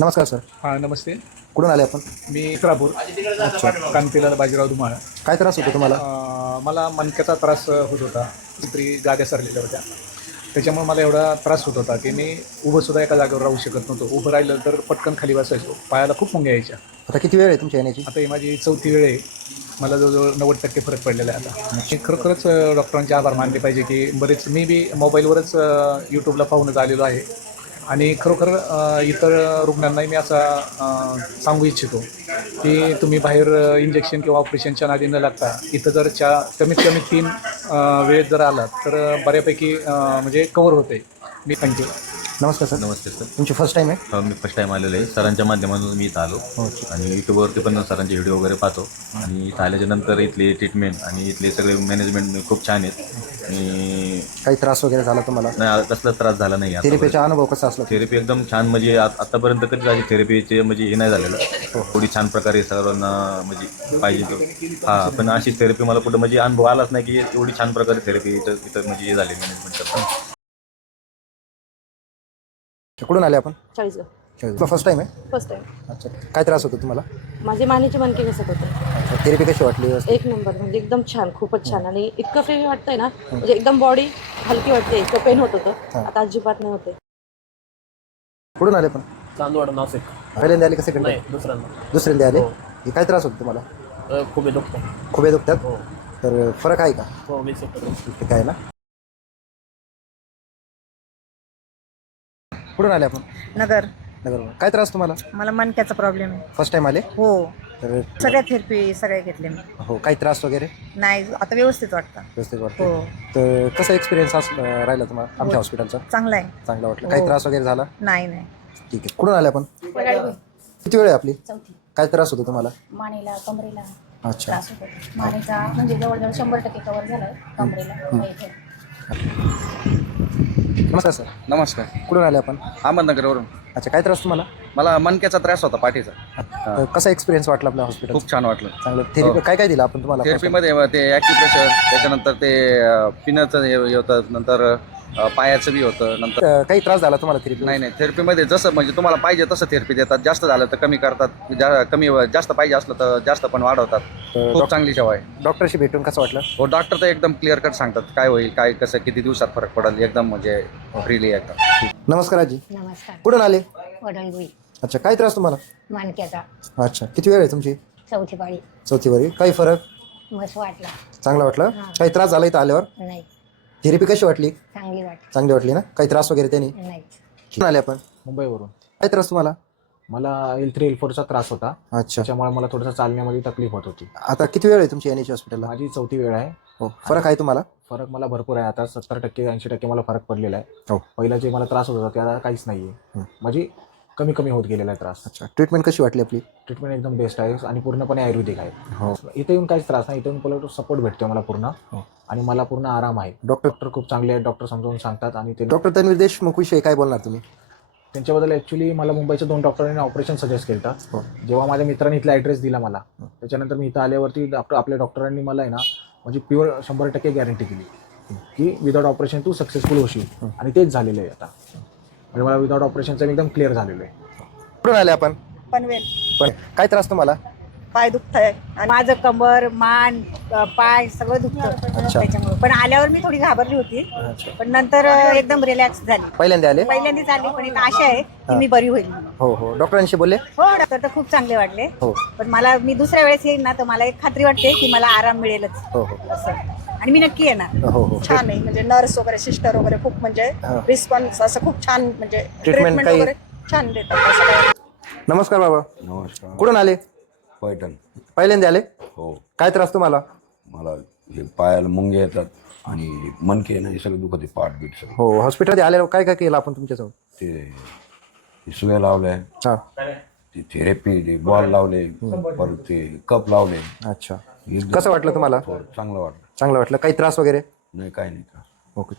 नमस्कार सर. हां नमस्ते. कुठून आले आपण? मी इस्रापूर कांतीलाल बाजीराव धुमाळ. काय त्रास होतो तुम्हाला? अं, मला मणक्याचा त्रास होत होता. स्त्री गाद्या सरलेल्या होत्या. त्याच्यामुळे मला एवढा त्रास होत होता की मी उभं सुद्धा एका जागेवर राहू शकत नव्हतो. उभं राहिलं तर पटकन खाली बसायचो. पायाला खूप मुंग्या यायच्या. आता किती वेळ आहे तुमच्या येण्याची? आता ही माझी चौथी वेळ आहे. मला जवळजवळ नव्वद टक्के फरक पडलेला आहे आता. मी खरोखरच अं, डॉक्टरांचे आभार मानले पाहिजे की बरेच मी बी मोबाईलवरच अं, यूट्यूबला पाहूनच आलेलो आहे. आणि खरोखर इतर रुग्णांनाही मी असा सांगू इच्छितो की तुम्ही बाहेर इंजेक्शन किंवा ऑपरेशनच्या नादी न लागता इथं जर चा कमीत कमी तीन वेळेत जर आलात तर बऱ्यापैकी म्हणजे कवर होते. मी थँक्यू नमस्कार सर. नमस्ते सर. तुमची फर्स्ट टाईम आहे? हा, मी फर्स्ट टाईम आलेलो आहे. सरांच्या माध्यमातून मी इथं आलो. आणि यूट्यूबवरती पण सरांचे व्हिडिओ वगैरे पाहतो. आणि इथं आल्याच्यानंतर इथली ट्रीटमेंट आणि इथले सगळे मॅनेजमेंट खूप छान आहेत. आणि काही त्रास वगैरे झाला तुम्हाला? नाही कसला त्रास झाला नाही आता थेरपीचा अनुभव कसा असला? थेरपी एकदम छान म्हणजे आ- आतापर्यंत कधी झाली थेरपीचे म्हणजे हे नाही झालेलं. थोडी छान प्रकारे सर्वांना म्हणजे पाहिजे तो. हा पण अशी थेरपी मला कुठं म्हणजे अनुभव आलाच नाही की एवढी छान प्रकारे थेरपी इथं इथं म्हणजे हे झाली मॅनेजमेंट कुठून आले आपण? चाळीसगाव. फर्स्ट टाईम आहे? फर्स्ट टाइम अच्छा. काय त्रास होतो तुम्हाला? माझे मानेचे मणके घसत होते. अच्छा. थेरपी कशी वाटली व्यवस्थित? एक नंबर. म्हणजे एकदम छान खूपच छान. आणि इतकं फ्री वाटतंय ना म्हणजे एकदम बॉडी हलकी वाटते इतकं पेन होत होतं. आता अजिबात नाही होते. कुठून आले पण? चांदवड नाशिक. पहिल्यांदा आले का सेकंड नाही दुसऱ्यांदा. दुसऱ्यांदा आले? हे. काय त्रास होतो तुम्हाला? अ, खूप दुखतं खुबे दुखतात? हो. तर फरक आहे का? हो ठीक आहे ना? कुठून आले आपण? नगर. नगर काय त्रास तुम्हाला? मला मणक्याचा प्रॉब्लेम आहे. फर्स्ट टाईम आले? हो. तर सगळ्या थेरपी सगळे घेतले मी. हो काही त्रास वगैरे? नाही आता व्यवस्थित वाटतं. व्यवस्थित वाटतं. हो. तर कसा एक्सपिरियन्स राहिला तुम्हाला आमच्या हॉस्पिटलचा चांगला आहे. चांगला वाटलं. काही हो. त्रास वगैरे झाला? नाही नाही. ठीक आहे. कुठून आले आपण? किती वेळ आहे आपली? चौथी. काय त्रास होतो तुम्हाला? मानेला कमरेला अच्छा. त्रास होतो. मानेचा म्हणजे जवळजवळ शंभर टक्के कव्हर झालाय कमरेला. इथे. नमस्कार सर. नमस्कार. कुठून आले आपण? अहमदनगरवरून. अच्छा काय त्रास तुम्हाला? मला मणक्याचा त्रास होता पाठीचा. तर कसा एक्सपिरियन्स वाटला आपल्या हॉस्पिटल खूप छान वाटलं. चांगलं. थेरपी काय काय दिलं आपण तुम्हाला? थेरपीमध्ये ते ॲक्युप्रेशर त्याच्यानंतर ते पिण्याचं हे हे होतं नंतर अं, पायाचं बी होतं नंतर अं, काही त्रास झाला तुम्हाला थेरपी नाही नाही थेरपीमध्ये जसं म्हणजे तुम्हाला पाहिजे तसं थेरपी देतात. जास्त झालं तर कमी करतात. जा कमी जास्त पाहिजे असलं तर जास्त पण वाढवतात. खूप चांगली सेवा आहे डॉक्टरशी भेटून कसं वाटलं? हो डॉक्टर तर एकदम क्लिअर कट सांगतात. काय होईल काय कसं किती दिवसात फरक पडेल एकदम म्हणजे फ्रीली एकदम. नमस्कार आजी. नमस्कार. कुठून आले? अच्छा काय त्रास तुम्हाला? मानक्याचा अच्छा किती वेळ आहे तुमची? चौथी पाळी चौथी वरी काही फरक? मस्त वाटला. चांगला वाटलं? काही त्रास झाला इथं आल्यावर? नाही. थेरपी कशी वाटली? चांगली वाटली. चांगली वाटली ना? काही त्रास वगैरे त्यांनी? नाही कुठून आले आपण? मुंबईवरून. काय त्रास तुम्हाला? मला एल थ्री एल फोरचा त्रास होता. अच्छा. त्याच्यामुळे मला थोडंसं चालण्यामध्ये तकलीफ होत होती. आता किती वेळ आहे तुमची एन एच हॉस्पिटलला माझी चौथी वेळ आहे. हो. फरक आहे तुम्हाला? फरक मला भरपूर आहे. आता सत्तर टक्के ऐंशी टक्के मला फरक पडलेला आहे. हो. पहिला जे मला त्रास होत होता त्याला काहीच नाही हं. आहे म्हणजे कमी कमी होत गेलेला आहे त्रास. अच्छा ट्रीटमेंट कशी वाटली आपली? ट्रीटमेंट एकदम बेस्ट आहे आणि पूर्णपणे आयुर्वेदिक आहे. हो. इथे येऊन काहीच त्रास नाही इथे येऊन सपोर्ट भेटतो मला पूर्ण. हो. आणि मला पूर्ण आराम आहे. डॉक्टर डॉक्टर खूप चांगले आहेत डॉक्टर समजावून सांगतात आणि ते डॉक्टर तन्वीर देशमुख विषयी काय बोलणार तुम्ही? त्यांच्याबद्दल ॲक्च्युली मला मुंबईच्या दोन डॉक्टरांनी ऑपरेशन सजेस्ट केलं हो. होतं जेव्हा माझ्या मित्रांनी इथला ॲड्रेस दिला मला त्याच्यानंतर मी इथं आल्यावरती डॉक्टर आपल्या डॉक्टरांनी मला आहे ना म्हणजे प्युअर शंभर टक्के गॅरंटी दिली की विदाउट ऑपरेशन तू सक्सेसफुल होशील. आणि तेच झालेलं आहे आता. म्हणजे मला विदाउट ऑपरेशनचं मी एकदम क्लिअर झालेलो आहे. कुठून आले आपण? पनवेल. पण काय त्रास तुम्हाला? पाय दुखतंय. आणि माझं कमर मान पाय सगळं दुखतं त्याच्यामुळे. पण आल्यावर मी थोडी घाबरली होती. पण नंतर एकदम रिलॅक्स झाली. पहिल्यांदा आले? पहिल्यांदाच आली पण एक आशा आहे की मी बरी होईल म्हणून. हो हो. डॉक्टरांशी बोलले? हो डॉक्टर तर खूप चांगले वाटले. हो. पण मला मी दुसऱ्या वेळेस येईन ना तर मला एक खात्री वाटते की मला आराम मिळेलच. हो हो. असं. आणि मी नक्की येणार. हो हो छान आहे. म्हणजे नर्स वगैरे सिस्टर वगैरे खूप म्हणजे हा. रिस्पॉन्स असं खूप छान म्हणजे ट्रीटमेंट काही- वगैरे छान देतात. असं काही नमस्कार बाबा. नमस्कार. कुठून आले? पैठण. पहिल्यांदा आले? हो. काय त्रास तुम्हाला? मला हे पायाला मुंगे येतात आणि मनके नाही सगळं दुखत पाठ बीट सगळं. हो हॉस्पिटलमध्ये आल्यावर काय काय केलं आपण तुमच्याजवळ? ते हे सुया लावल्या. हा. ते थेरपी ते बॉल लावले परत ते कप लावले. अच्छा. कसं वाटलं तुम्हाला? थोडं चांगलं वाटलं. चांगलं वाटलं? काही त्रास वगैरे? नाही काय नाही. का ओके.